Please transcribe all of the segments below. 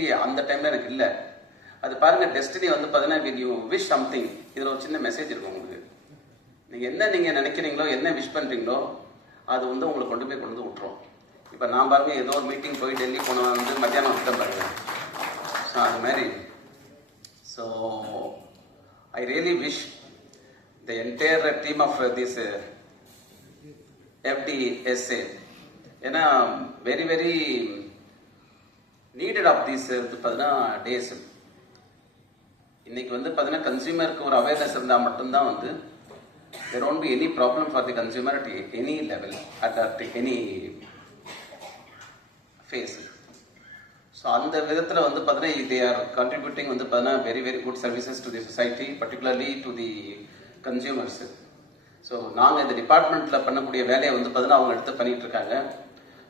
Unfortunately அந்த டைமில் எனக்கு இல்லை. அது பாருங்கள், டெஸ்டினி வந்து பார்த்தீங்கன்னா when you wish something, இதில் ஒரு சின்ன மெசேஜ் இருக்கும் உங்களுக்கு. நீங்கள் நினைக்கிறீங்களோ, என்ன விஷ் பண்ணுறீங்களோ, அது வந்து உங்களை கொண்டு வந்து விட்டுரும். இப்போ நான் பாருங்கள், ஏதோ ஒரு மீட்டிங் போய் டெல்லி போனவன் வந்து மத்தியானம் வந்துட்டேன் பாருங்கள். ஸோ அது மாதிரி. So I really wish the entire team of this FDSA, ஏன்னா very very needed of this பார்த்தீங்கன்னா டேஸ். இன்னைக்கு வந்து பார்த்தீங்கன்னா கன்சியூமருக்கு ஒரு அவேர்னஸ் இருந்தால் மட்டும்தான் வந்து there won't be any problem for the consumer at any level, at any phase. So அந்த விதத்தில் வந்து பார்த்தீங்கன்னா they are contributing வந்து பார்த்தீங்கன்னா very very good services to the society, particularly to the consumers. So நாங்கள் இந்த டிபார்ட்மெண்ட்டில் பண்ணக்கூடிய வேலையை வந்து பார்த்தீங்கன்னா அவங்க எடுத்து பண்ணிட்டு இருக்காங்க.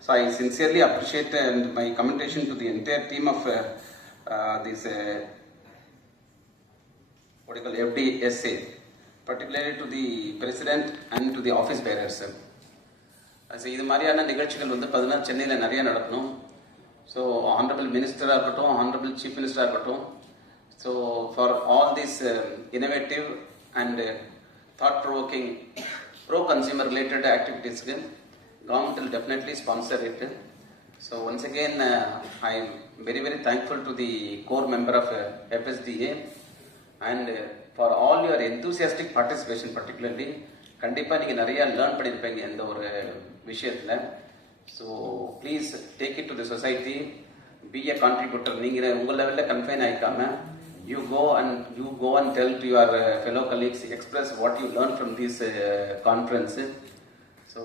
So I sincerely appreciate and my commendation to the entire team of this FDSA, particularly to the president and to the office bearers. So இது மாதிரியான நிகழ்ச்சிகள் வந்து பார்த்தீங்கன்னா சென்னையில் நிறைய நடக்கணும். ஸோ ஆனரபிள் மினிஸ்டராக இருக்கட்டும், ஆனரபிள் சீஃப் மினிஸ்டராக இருக்கட்டும், so for all this innovative and thought provoking pro consumer related ஆக்டிவிட்டீஸ்க்கு government will definitely sponsor it. So once again, I am very very thankful to the core member of FSDA and for all your enthusiastic participation. Particularly கண்டிப்பாக நீங்கள் நிறையா learn பண்ணியிருப்பீங்க இந்த ஒரு விஷயத்தில். So please take it to the society, B a contributor. நீங்கள் உங்கள் லெவலில் confine ஆகிக்காமல் you go and tell to your fellow colleagues, express what you learned from this conference. So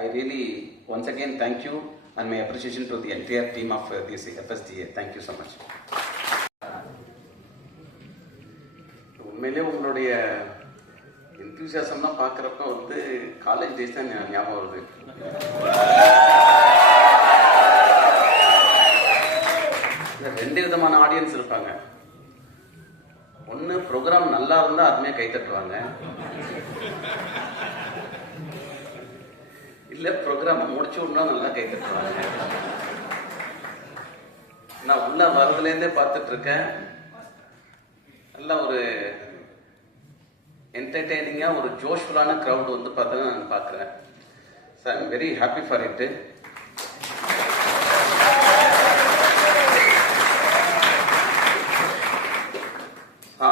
I really once again thank you and my appreciation to the entire team of this FSDA. Thank you so much. உண்மையிலே உங்களுடைய என்தூசியாசம்லாம் பார்க்குறப்ப வந்து college days தான் ஞாபகம் வருது. ரெண்டு விதமான audience இருப்பாங்க. ஒன்று ப்ரோக்ராம் நல்லா இருந்தால் அருமையாக கை தட்டுவாங்க, இல்லை ப்ரோக்ராம் முடிச்சு விடணும் நல்லா கை தட்டுவாங்க. நான் உள்ள வரதுலேருந்தே பார்த்துட்டு இருக்கேன், நல்ல ஒரு என்டர்டெய்னிங்காக ஒரு ஜோஷ்ஃபுல்லான க்ரௌட் வந்து பார்த்தா நான் பார்க்குறேன். So I am very happy for it.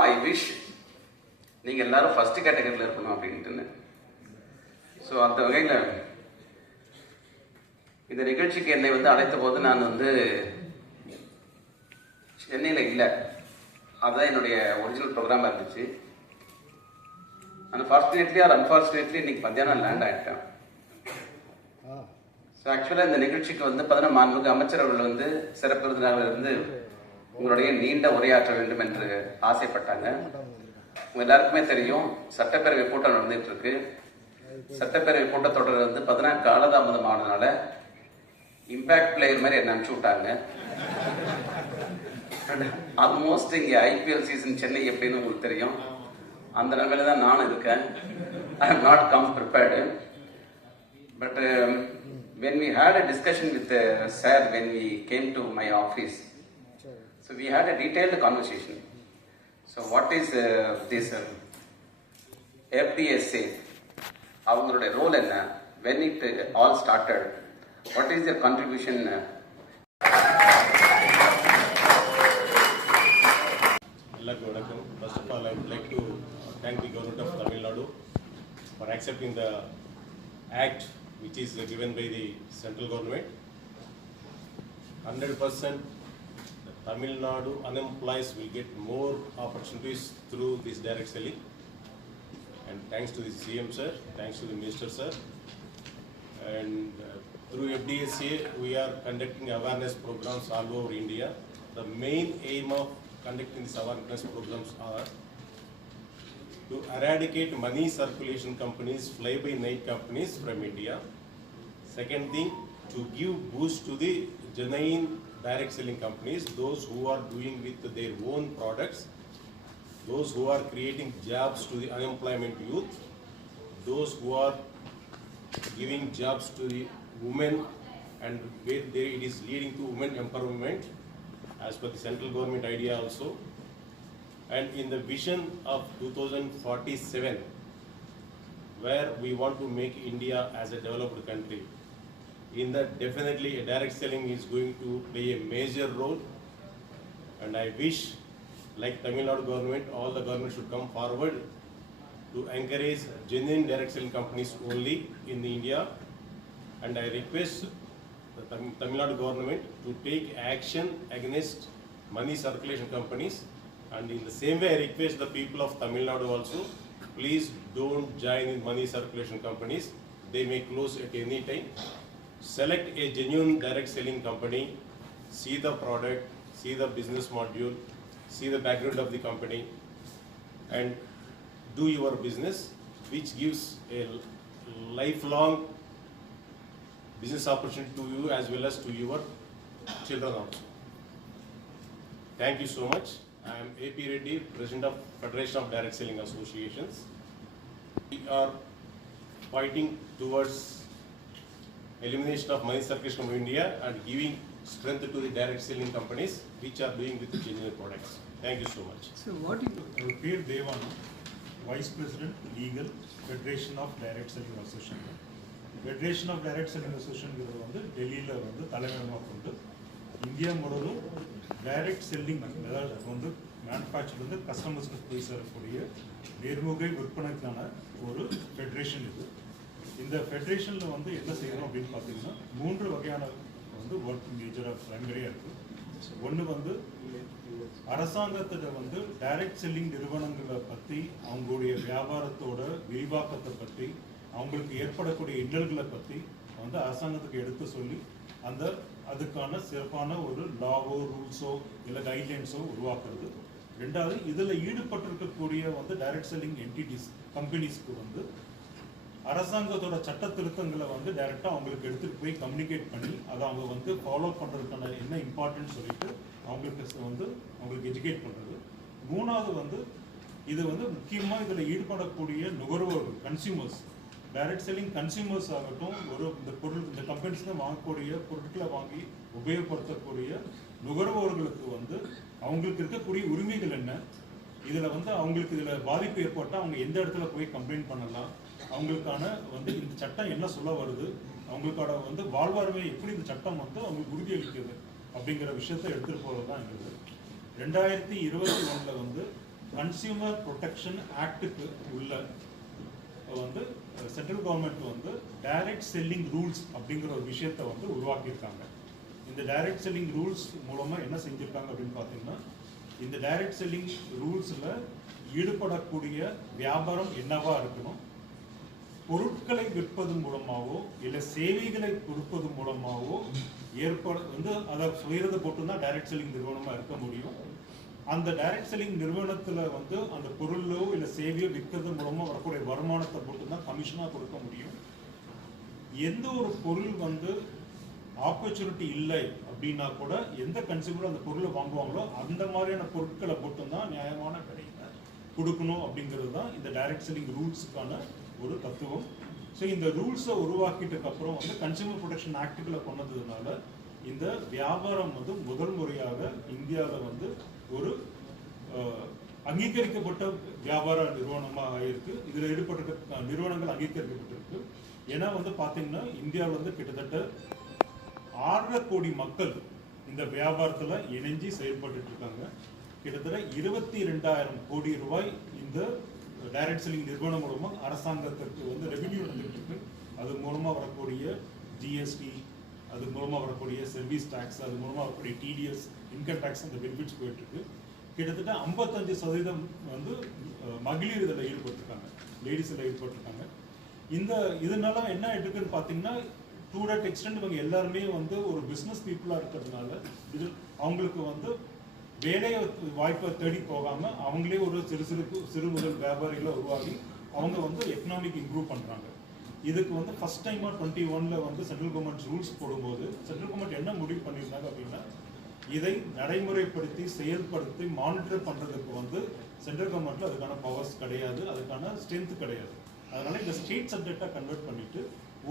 I wish நீங்கள் எல்லாரும் ஃபஸ்ட்டு கேட்டகரியில் இருக்கணும் அப்படின்ட்டுன்னு. ஸோ அந்த வகையில் இந்த நிகழ்ச்சிக்கு என்னை வந்து அழைத்த போது நான் வந்து சென்னையில் இல்லை, அதுதான் என்னுடைய ஒரிஜினல் ப்ரோக்ராமாக இருந்துச்சு. அன்ஃபார்ச்சுனேட்லி ஆர் அன்ஃபார்ச்சுனேட்லி இன்னைக்கு மத்தியானம் லேண்ட் ஆகிட்டேன். ஸோ ஆக்சுவலாக இந்த நிகழ்ச்சிக்கு வந்து பார்த்தீங்கன்னா மாண்புமிகு அமைச்சர் அவர்கள் வந்து சிறப்பு விருந்தினர்கள் இருந்து உங்களுடைய நீண்ட உரையாற்ற வேண்டும் என்று ஆசைப்பட்டாங்க. உங்க எல்லாருக்குமே தெரியும், சட்டப்பேரவை கூட்டம் நடந்துட்டு இருக்கு. சட்டப்பேரவை கூட்டத்தொடர் வந்து பார்த்தீங்கன்னா காலதாமதம் ஆனதுனால இம்பாக்ட் பிளேயர் மாதிரி என்ன அனுப்பிச்சு விட்டாங்க. ஆல்மோஸ்ட் இங்கே ஐபிஎல் சீசன் சென்னை எப்படின்னு உங்களுக்கு தெரியும், அந்த நிலைமையில தான் நானும் இருக்கேன். I have not come prepared. But when we had a discussion with sir when we came to my office, so we had a detailed conversation. So what is this FDSA, அவங்களுடைய role என்ன, when it all started, what is their contribution? First of all, I would like to thank the government of Tamil Nadu for accepting the act which is given by the central government. 100% the Tamil Nadu unemployed will get more opportunities through this direct selling. And thanks to the CM sir, thanks to the Minister sir, and through FDSA we are conducting awareness programs all over India. The main aim of conducting these awareness programs are to eradicate money circulation companies, fly-by-night companies from India. Second thing, to give boost to the genuine direct selling companies, those who are doing with their own products, those who are creating jobs to the unemployment youth, those who are giving jobs to the women and where it is leading to women empowerment, as per the central government idea also. And in the vision of 2047, where we want to make India as a developed country, in that definitely a direct selling is going to play a major role. And I wish, like Tamil Nadu government, all the government should come forward to encourage genuine direct selling companies only in India. And I request the Tamil Nadu government to take action against money circulation companies. And in the same way, I request the people of Tamil Nadu also, please don't join in money circulation companies. They may close at any time. Select a genuine direct selling company, see the product, see the business module, see the background of the company, and do your business, which gives a lifelong business opportunity to you as well as to your children also. Thank you so much. I am A.P. Reddy, President of Federation of Direct Selling Associations. We are fighting towards elimination of money circulation from India and giving strength to the direct selling companies which are doing with the genuine products. Thank you so much. So what you P. Devana, Vice President, Legal, Federation of Direct Selling Association. Federation of Direct Selling Association வந்து டெல்லியில் வந்து தலைமையகமாக கொண்டு India முழுவதும் direct selling அதாவது வந்து manufacture வந்து கஸ்டமர்ஸ்க்கு போய் சேரக்கூடிய நேர்முக விற்பனைக்கான ஒரு ஃபெடரேஷன் இது. இந்த ஃபெடரேஷனில் வந்து என்ன செய்யணும் அப்படின்னு பார்த்தீங்கன்னா 3 வகையான வந்து ஒர்க் மேஜராக பிரைமரியாக இருக்குது. ஒன்று வந்து அரசாங்கத்தில் வந்து டைரக்ட் செல்லிங் நிறுவனங்களை பற்றி அவங்களுடைய வியாபாரத்தோட விரிவாக்கத்தை பற்றி அவங்களுக்கு ஏற்படக்கூடிய இன்னல்களை பற்றி வந்து அரசாங்கத்துக்கு எடுத்து சொல்லி அதுக்கான சிறப்பான ஒரு லாவோ ரூல்ஸோ இல்லை கைட்லைன்ஸோ உருவாக்குறது. ரெண்டாவது இதில் ஈடுபட்டிருக்கக்கூடிய வந்து டைரக்ட் செல்லிங் என்டிட்டிஸ் கம்பெனிஸ்க்கு வந்து அரசாங்கத்தோட சட்ட திருத்தங்களை வந்து டைரெக்டாக அவங்களுக்கு எடுத்துகிட்டு போய் கம்யூனிகேட் பண்ணி அதை அவங்க வந்து ஃபாலோ பண்ணுறதுக்கான என்ன இம்பார்ட்டன்ட் சொல்லிட்டு அவங்களுக்கு எஜுகேட் பண்ணுறது. மூணாவது வந்து இது வந்து முக்கியமாக இதில் ஈடுபடக்கூடிய நுகர்வோர்கள் கன்சியூமர்ஸ் டைரக்ட் செல்லிங் கன்சியூமர்ஸ் ஆகட்டும் இந்த கம்பெனிஸ்ல வாங்கக்கூடிய பொருட்களை வாங்கி உபயோகப்படுத்தக்கூடிய நுகர்வோர்களுக்கு வந்து அவங்களுக்கு இருக்கக்கூடிய உரிமைகள் என்ன, இதில் வந்து அவங்களுக்கு இதில் பாதிப்பு ஏற்பட்டால் அவங்க எந்த இடத்துல போய் கம்ப்ளைண்ட் பண்ணலாம், அவங்களுக்கான வந்து இந்த சட்டம் என்ன சொல்ல வருது, அவங்களுக்கான வந்து வாழ்வாண்மை எப்படி இந்த சட்டம் வந்து அவங்களுக்கு உறுதியளிக்குது அப்படிங்கிற விஷயத்தை எடுத்துகிட்டு போகிறது தான் எங்களுக்கு. 2021 வந்து கன்சியூமர் ப்ரொடெக்ஷன் ஆக்டுக்கு உள்ள வந்து சென்ட்ரல் கவர்மெண்ட் வந்து டைரக்ட் செல்லிங் ரூல்ஸ் அப்படிங்கிற ஒரு விஷயத்தை வந்து உருவாக்கியிருக்காங்க. இந்த டைரக்ட் செல்லிங் ரூல்ஸ் மூலமாக என்ன செஞ்சுருக்காங்க அப்படின்னு பார்த்தீங்கன்னா, இந்த டைரக்ட் செல்லிங் ரூல்ஸில் ஈடுபடக்கூடிய வியாபாரம் என்னவா இருக்கணும், பொருட்களை விற்பது மூலமாகவோ இல்லை சேவைகளை கொடுப்பது மூலமாகவோ வந்து அதை சுயரதை போட்டு தான் டைரக்ட் செல்லிங் நிறுவனமாக இருக்க முடியும். அந்த டைரக்ட் செல்லிங் நிறுவனத்தில் வந்து அந்த பொருளோ இல்லை சேவையோ விற்கிறது மூலமாக வரக்கூடிய வருமானத்தை போட்டு தான் கமிஷனாக கொடுக்க முடியும். எந்த ஒரு பொருள் வந்து ஆப்பர்ச்சுனிட்டி இல்லை அப்படின்னா கூட எந்த கன்சியூமரும் அந்த பொருளை வாங்குவாங்களோ அந்த மாதிரியான பொருட்களை போட்டு தான் நியாயமான விலையில கொடுக்கணும் அப்படிங்கிறது தான் இந்த டைரக்ட் செல்லிங் ரூல்ஸுக்கான ஒரு தத்துவம். ஸோ இந்த ரூல்ஸை உருவாக்கிட்டதுக்கு அப்புறம் வந்து கன்சியூமர் ப்ரொடெக்ஷன் ஆக்டுகளை கொண்டதுனால இந்த வியாபாரம் வந்து முதல் முறையாக இந்தியாவில் வந்து ஒரு அங்கீகரிக்கப்பட்ட வியாபார நிறுவனமாக ஆயிருக்கு. இதில் ஈடுபட்ட நிறுவனங்கள் அங்கீகரிக்கப்பட்டிருக்கு. ஏன்னா வந்து பார்த்தீங்கன்னா இந்தியாவில் வந்து கிட்டத்தட்ட 6 கோடி மக்கள் இந்த வியாபாரத்தில் இணைஞ்சி செயல்பட்டு இருக்காங்க. கிட்டத்தட்ட 22,000 கோடி ரூபாய் இந்த டைரக்ட் செல்லிங் நிறுவனம் மூலமாக அரசாங்கத்திற்கு வந்து ரெவென்யூ வந்துட்டு இருக்கு. அது மூலமாக வரக்கூடிய ஜிஎஸ்டி, அது மூலமாக வரக்கூடிய சர்வீஸ் டேக்ஸ், அது மூலமாக வரக்கூடிய டிடிஎஸ், இன்கம் டேக்ஸ், அந்த பெனிஃபிட்ஸ் போயிட்டு இருக்கு. கிட்டத்தட்ட 55% வந்து மகளிர் இதில் ஈடுபட்டிருக்காங்க, லேடிஸ் இதில் ஈடுபட்டிருக்காங்க. இதனால என்ன இருக்குன்னு பார்த்தீங்கன்னா, டு தட் எக்ஸ்டென்ட் இவங்க எல்லாருமே வந்து ஒரு பிஸ்னஸ் பீப்புளாக இருக்கிறதுனால இது அவங்களுக்கு வந்து வேலை வாய்ப்பை தேடி போகாமல் அவங்களே ஒரு சிறு முதல் வியாபாரிகளை உருவாக்கி அவங்க வந்து எக்கனாமிக் இம்ப்ரூவ் பண்ணுறாங்க. இதுக்கு வந்து ஃபர்ஸ்ட் டைமாக 2021 வந்து சென்ட்ரல் கவர்மெண்ட் ரூல்ஸ் போடும்போது சென்ட்ரல் கவர்மெண்ட் என்ன முடிவு பண்ணியிருந்தாங்க அப்படின்னா, இதை நடைமுறைப்படுத்தி செயல்படுத்தி மானிட்டர் பண்ணுறதுக்கு வந்து சென்ட்ரல் கவர்மெண்ட்டில் அதுக்கான பவர்ஸ் கிடையாது, அதுக்கான ஸ்ட்ரென்த் கிடையாது. அதனால் இந்த ஸ்டேட் சப்ஜெக்டாக கன்வெர்ட் பண்ணிவிட்டு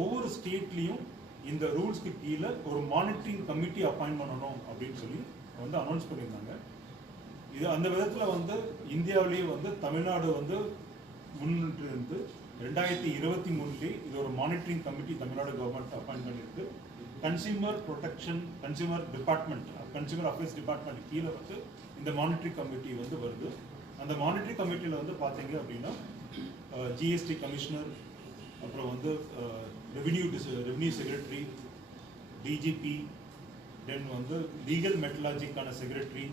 ஒவ்வொரு ஸ்டேட்லேயும் இந்த ரூல்ஸ்க்கு கீழே ஒரு மானிட்டரிங் கமிட்டி அப்பாயின்ட் பண்ணணும் அப்படின்னு சொல்லி வந்து அனௌன்ஸ் பண்ணியிருந்தாங்க. இது அந்த விதத்தில் வந்து இந்தியாவிலேயே வந்து தமிழ்நாடு வந்து முன்னிட்டு 2023 இது ஒரு monitoring committee Tamil Nadu government appoint பண்ணியிருக்கு. Consumer protection consumer department consumer affairs department கீழே வந்து இந்த மானிட்டரி கமிட்டி வந்து வருது. அந்த மானிட்டரி கமிட்டியில் வந்து பார்த்தீங்க அப்படின்னா ஜிஎஸ்டி கமிஷனர், அப்புறம் வந்து ரெவென்யூ செக்ரட்டரி, டிஜிபி, தென் வந்து லீகல் மெட்ரலாஜிக்கான செக்ரட்டரி,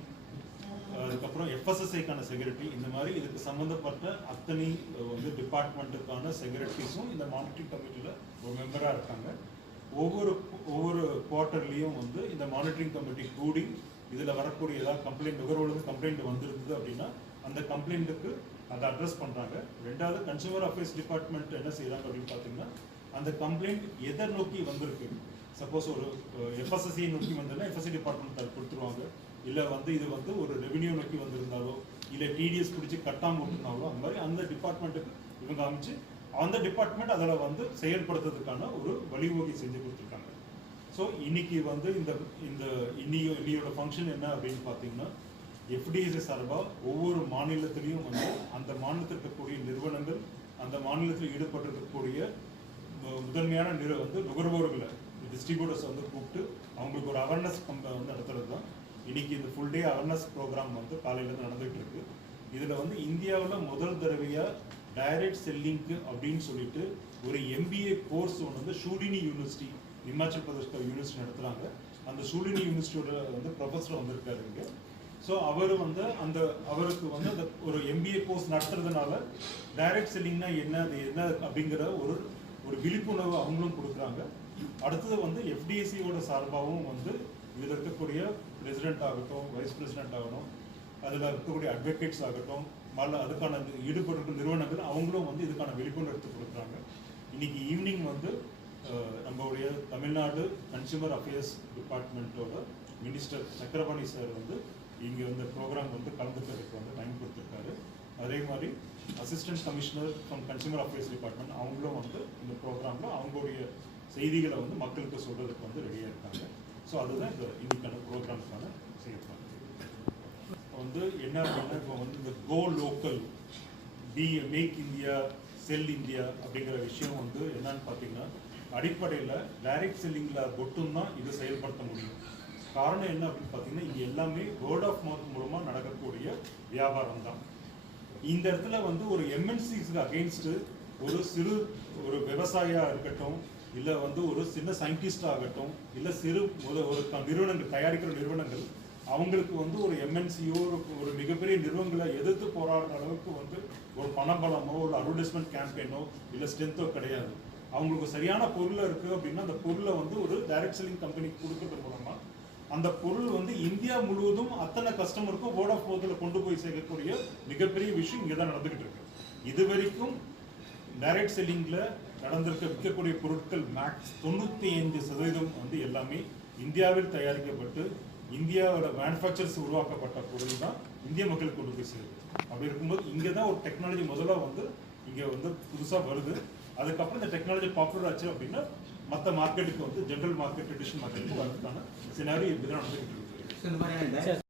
அதுக்கப்புறம் எஃப்எஸ்எஸ்ஐக்கான செக்ரட்டரி, இந்த மாதிரி இதுக்கு சம்மந்தப்பட்ட அத்தனை வந்து டிபார்ட்மெண்ட்டுக்கான செக்ரட்டரிஸும் இந்த மானிட்டரி கமிட்டியில் ஒரு மெம்பராக இருக்காங்க. ஒவ்வொரு குவார்ட்டர்லேயும் வந்து இந்த மானிட்டரிங் கமிட்டி கூடி இதில் வரக்கூடிய ஏதாவது கம்ப்ளைண்ட் நுகர்வோருக்கு கம்ப்ளைண்ட் வந்திருந்தது அப்படின்னா அந்த கம்ப்ளைண்ட்டுக்கு அதை அட்ரஸ் பண்ணுறாங்க. ரெண்டாவது கன்சியூமர் அஃபேர்ஸ் டிபார்ட்மெண்ட் என்ன செய்கிறாங்க அப்படின்னு பார்த்தீங்கன்னா அந்த கம்ப்ளைண்ட் எதை நோக்கி வந்திருக்கு, சப்போஸ் ஒரு எஃப்எஸ்எஸ்சி நோக்கி வந்ததுன்னா எஃப்எஸ்சி டிபார்ட்மெண்ட் அதை கொடுத்துருவாங்க. இல்லை வந்து இது வந்து ஒரு ரெவென்யூ நோக்கி வந்திருந்தாலோ இல்லை டிடிஎஸ் பிடிச்சி கட்டாமல் விட்டுருந்தாலோ அந்த மாதிரி அந்த டிபார்ட்மெண்ட்டுக்கு இவங்க அமைச்சு அந்த டிபார்ட்மெண்ட் அதில் வந்து செயல்படுத்துறதுக்கான ஒரு வழிவகை செஞ்சு கொடுத்துருக்காங்க. ஸோ இன்னைக்கு வந்து இன்னையோட ஃபங்க்ஷன் என்ன அப்படின்னு பார்த்தீங்கன்னா எஃப்டிஎஸ்சி சார்பாக ஒவ்வொரு மாநிலத்திலையும் வந்து அந்த மாநிலத்தில் இருக்கக்கூடிய நிறுவனங்கள் அந்த மாநிலத்தில் ஈடுபட்டிருக்கக்கூடிய முதன்மையான வந்து நுகர்வோர்களை டிஸ்ட்ரிபியூட்டர்ஸ் வந்து கூப்பிட்டு அவங்களுக்கு ஒரு அவேர்னஸ் வந்து நடத்துறது தான் இன்னைக்கு இந்த ஃபுல் டே அவேர்னஸ் ப்ரோக்ராம் வந்து காலையில் நடந்துகிட்டு இருக்கு. இதில் வந்து இந்தியாவில் முதல் தடவையாக டைரக்ட் செல்லிங்க்கு அப்படின்னு சொல்லிட்டு ஒரு எம்பிஏ கோர்ஸ் ஒன்று வந்து ஷூலினி யூனிவர்சிட்டி இமாச்சல் பிரதேஷ் யூனிவர்சிட்டி நடத்துகிறாங்க. அந்த ஷூலினி யூனிவர்சிட்டியோட வந்து ப்ரொஃபஸர் வந்திருக்காரு இங்கே. ஸோ அவர் வந்து அவருக்கு வந்து அந்த ஒரு எம்பிஏ கோர்ஸ் நடத்துறதுனால டைரக்ட் செல்லிங்னா என்ன, அது என்ன அப்படிங்கிற ஒரு விழிப்புணர்வு அவங்களும் கொடுக்குறாங்க. அடுத்தது வந்து எஃப்டிஎஸ்சியோட சார்பாகவும் வந்து இதில் இருக்கக்கூடிய பிரசிடென்ட் ஆகட்டும், வைஸ் பிரசிடென்ட் ஆகட்டும், அதில் இருக்கக்கூடிய அட்வொகேட்ஸ் ஆகட்டும், அதுக்கான ஈடுபட்டிருக்க நிறுவனங்கள் அவங்களும் வந்து இதுக்கான விழிப்புணர்வு எடுத்து கொடுக்குறாங்க. இன்னைக்கு ஈவினிங் வந்து நம்மளுடைய Tamil Nadu consumer affairs டிபார்ட்மெண்ட்டோட minister Chakrapani sir வந்து இங்கே வந்து ப்ரோக்ராம் வந்து கலந்துக்கிறதுக்கு வந்து டைம் கொடுத்துருக்காரு. அதே மாதிரி assistant commissioner from consumer affairs department அவங்களும் வந்து இந்த ப்ரோக்ராமில் அவங்களுடைய செய்திகளை வந்து மக்களுக்கு சொல்கிறதுக்கு வந்து ரெடியாக இருக்காங்க. ஸோ அதுதான் இந்த இன்னைக்கான ப்ரோக்ராமுக்கான செய்யப்படுது. வந்து என்ன அப்படின்னா இப்போ வந்து இந்த கோ லோக்கல் மேக் இந்தியா செல் இந்தியா அப்படிங்கிற விஷயம் வந்து என்னன்னு பார்த்தீங்கன்னா அடிப்படையில் டைரக்ட் செல்லிங்கில் மட்டும்தான் இது செயல்படுத்த முடியும். காரணம் என்ன அப்படின்னு பார்த்தீங்கன்னா இங்கே எல்லாமே வேர்ட் ஆஃப் மவுத் மூலமாக நடக்கக்கூடிய வியாபாரம் தான். இந்த இடத்துல வந்து ஒரு எம்என்சிஸ்க்கு அகெயின்ஸ்டு ஒரு விவசாயியாக இருக்கட்டும், இல்லை வந்து ஒரு சின்ன சயின்டிஸ்டாக ஆகட்டும், இல்லை ஒரு நிறுவனங்கள் தயாரிக்கிற நிறுவனங்கள் அவங்களுக்கு வந்து ஒரு எம்என்சியோ ஒரு மிகப்பெரிய நிறுவனங்களை எதிர்த்து போராடுற அளவுக்கு வந்து ஒரு பணபலமோ ஒரு அட்வர்டைஸ்மெண்ட் கேம்பெயினோ இல்லை ஸ்ட்ரென்த்தோ கிடையாது. அவங்களுக்கு சரியான பொருள் இருக்குது அப்படின்னா அந்த பொருளை வந்து ஒரு டைரக்ட் செல்லிங் கம்பெனிக்கு கொடுக்கறது மூலமாக அந்த பொருள் வந்து இந்தியா முழுவதும் அத்தனை கஸ்டமருக்கும் வேர்ட் ஆஃப் மவுத்தில் கொண்டு போய் சேர்க்கக்கூடிய மிகப்பெரிய விஷயம் இங்கே தான் நடந்துகிட்டு இருக்கு. இது வரைக்கும் டைரக்ட் செல்லிங்கில் விற்கக்கூடிய பொருட்கள் மேக்ஸ் 95% வந்து எல்லாமே இந்தியாவில் தயாரிக்கப்பட்டு இந்தியாவோட மேனுஃபேக்சர்ஸ் உருவாக்கப்பட்ட பொருள் தான் இந்திய மக்களுக்கு கொண்டு போய் சேருது. அப்படி இருக்கும்போது இங்கே தான் ஒரு டெக்னாலஜி முதல்ல வந்து இங்கே வந்து புதுசாக வருது. அதுக்கப்புறம் இந்த டெக்னாலஜி பாப்புலர் ஆச்சு அப்படின்னா மற்ற மார்க்கெட்டுக்கு வந்து ஜென்ரல் மார்க்கெட் ட்ரெடிஷனல் மார்க்கெட்டுக்கு வரதுக்கான சினாரியோ இப்படி தான் நடந்துகிட்டு இருக்கு.